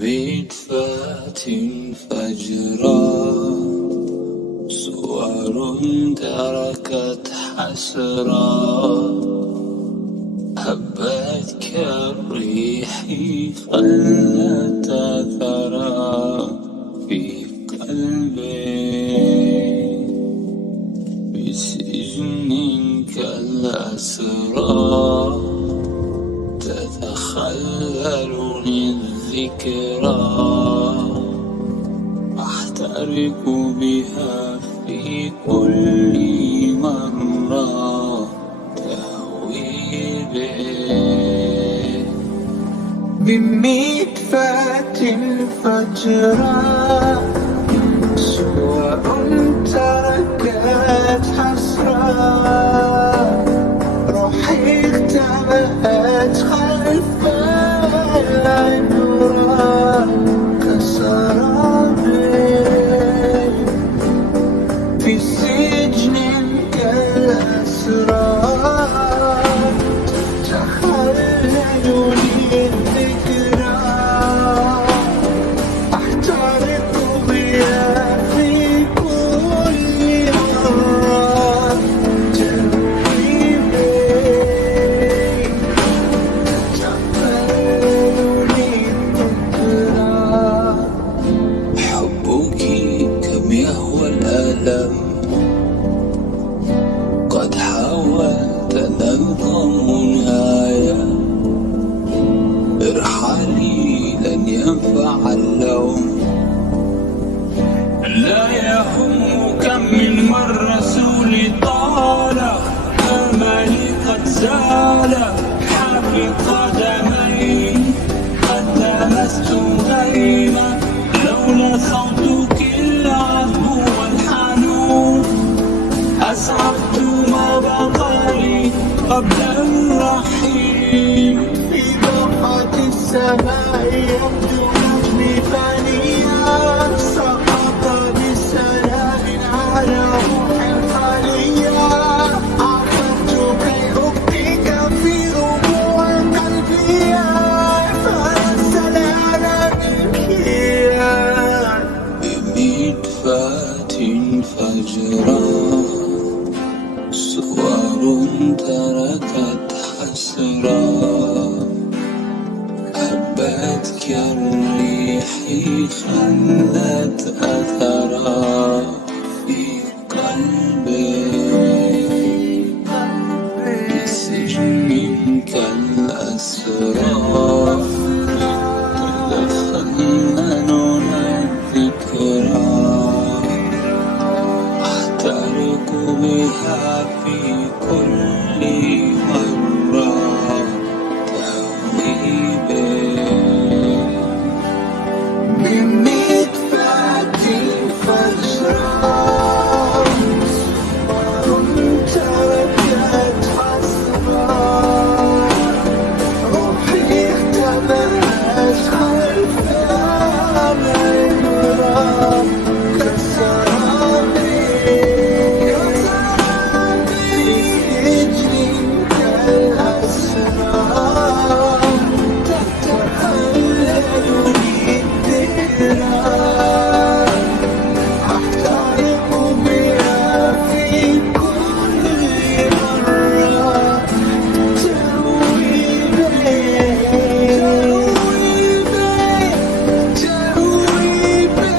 بدفات فجرا صور تركت حسرا هبت كالريح خلت أثرا في قلبي بسجن كالأسرى تتخللني الذكرى أحترق بها في كل مرة تهوي بي بمدفات فجرا صور تركت حسرا روحي اختبأت خلف العبرة كسرابي في سجن كالأسرى تخللني الذكرى أحترق بها في كل مرة تهوي بي تتخللني الذكرى حبك كم يهوى الألم قد حاولت نبقى منايا ارحلي لن ينفع اللوم لا يهم كم من مرة سولي طال أملي قد زال حافي قدمي قد لمست غيمة لولا صوتك العذب والحنون أسعفت ما بقى لي قبل الرحيل في ضحى السماء يبدو نجمي فانيا سقط بسلام على روحي الخالية عرفت كي أبقيك في ربوع قلبي فأرسل على الكيان بمدفات فجرا صور تركت حسرا هبت كالريح خلت أثرا في قلبي بسجن كالأسرى تتخللني الذكرى أحترق بها في كل مرة تهوي بي بمدفات فجرا صور تركت حسرا روحي اختبأت خلف العبرة كسرابي في سجن كالأسرى تتخللني الذكرى أحترق بها في كل مرة تهوي بي تهوي بي تهوي بي